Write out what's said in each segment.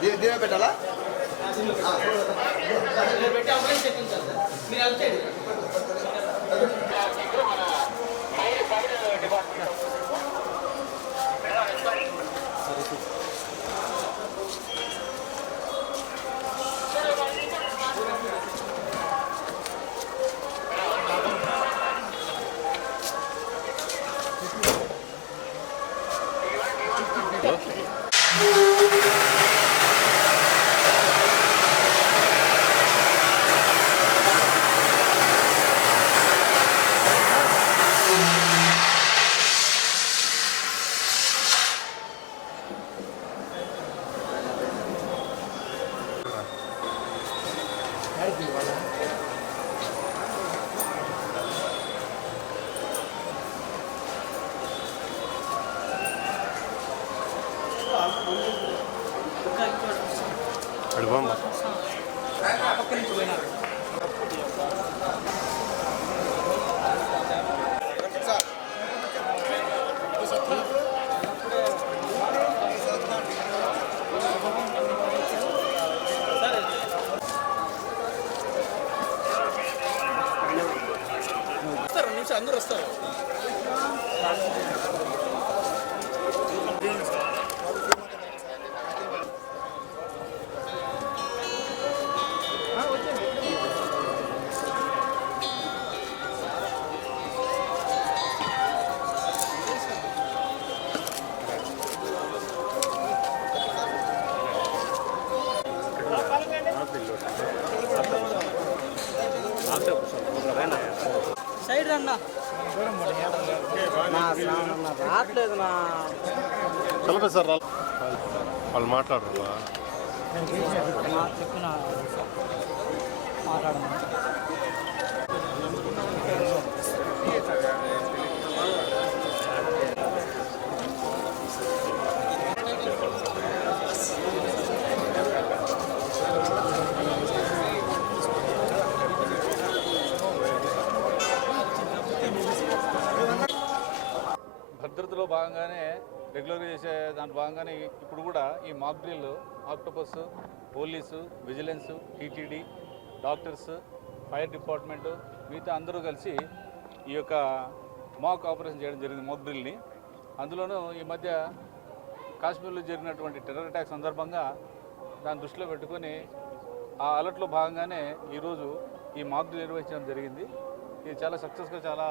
దీనే పెట్టాలా పెట్టి అప్లై చేయించాలి సార్ మీరు హెల్ప్ చేయండి. అందరూ వస్తారు. సైడ్ రన్నా రావట్లేదు నా చలపే సార్ వాళ్ళు మాట్లాడరు చెప్పిన మాట్లాడమని భద్రతలో భాగంగానే రెగ్యులర్గా చేసే దాంట్లో భాగంగానే ఇప్పుడు కూడా ఈ mock drill octopus, police, vigilance, TTD, doctors, fire department మిగతా అందరూ కలిసి ఈ యొక్క మాక్ ఆపరేషన్ చేయడం జరిగింది. మాక్ డ్రిల్ని అందులోనూ ఈ మధ్య కాశ్మీర్లో జరిగినటువంటి టెర్రర్ అటాక్ సందర్భంగా దాన్ని దృష్టిలో పెట్టుకొని ఆ అలర్ట్లో భాగంగానే ఈరోజు ఈ మాక్ డ్రిల్ నిర్వహించడం జరిగింది. ఇది చాలా సక్సెస్గా చాలా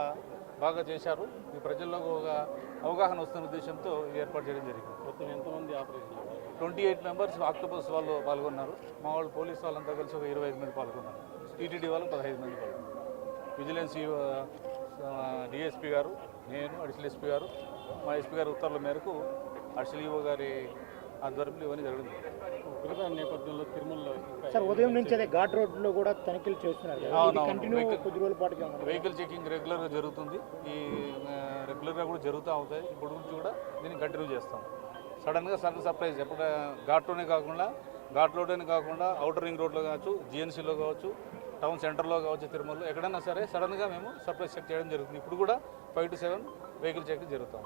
బాగా చేశారు. ఈ ప్రజల్లో ఒక అవగాహన వస్తున్న ఉద్దేశంతో ఇది ఏర్పాటు చేయడం జరిగింది. మొత్తం ఎంతమంది ఆపరేషన్ 28 మెంబర్స్ ఆక్టోపస్ వాళ్ళు పాల్గొన్నారు. మా వాళ్ళు పోలీసు వాళ్ళంతా కలిసి ఒక 25 మంది పాల్గొన్నారు. టీటీడీ వాళ్ళు 15 మంది పాల్గొన్నారు. విజిలెన్స్ డిఎస్పీ గారు, నేను, అడిషనల్ ఎస్పీ గారు, మా ఎస్పీ గారి ఉత్తర్వుల మేరకు అడిషనల్ ఈఓ గారి ఆధ్వర్యంలో ఇవన్నీ జరుగుతుంది. నేపథ్యంలో తిరుమలలో సార్ ఉదయం నుంచి అదే ఘాట్ రోడ్లో కూడా తనిఖీలు చేస్తున్నారు కదా, ఇది కంటిన్యూ కొద్ది రోజుల పాటుగా ఉంది. వెహికల్ చెకింగ్ రెగ్యులర్గా జరుగుతుంది. ఈ రెగ్యులర్గా కూడా జరుగుతూ అవుతాయి. ఇప్పుడు నుంచి కూడా దీన్ని కంటిన్యూ చేస్తాం. సడన్గా సడన్ సర్ప్రైజ్ ఎప్పుడు ఘాట్లోనే కాకుండా అవుటర్ రింగ్ రోడ్లో కావచ్చు, జిఎన్సీలో కావచ్చు, టౌన్ సెంటర్లో కావచ్చు, తిరుమలలో ఎక్కడైనా సరే సడన్గా మేము సర్ప్రైజ్ చెక్ చేయడం జరుగుతుంది. ఇప్పుడు కూడా 5 to 7 వెహికల్ చెక్ జరుగుతాం.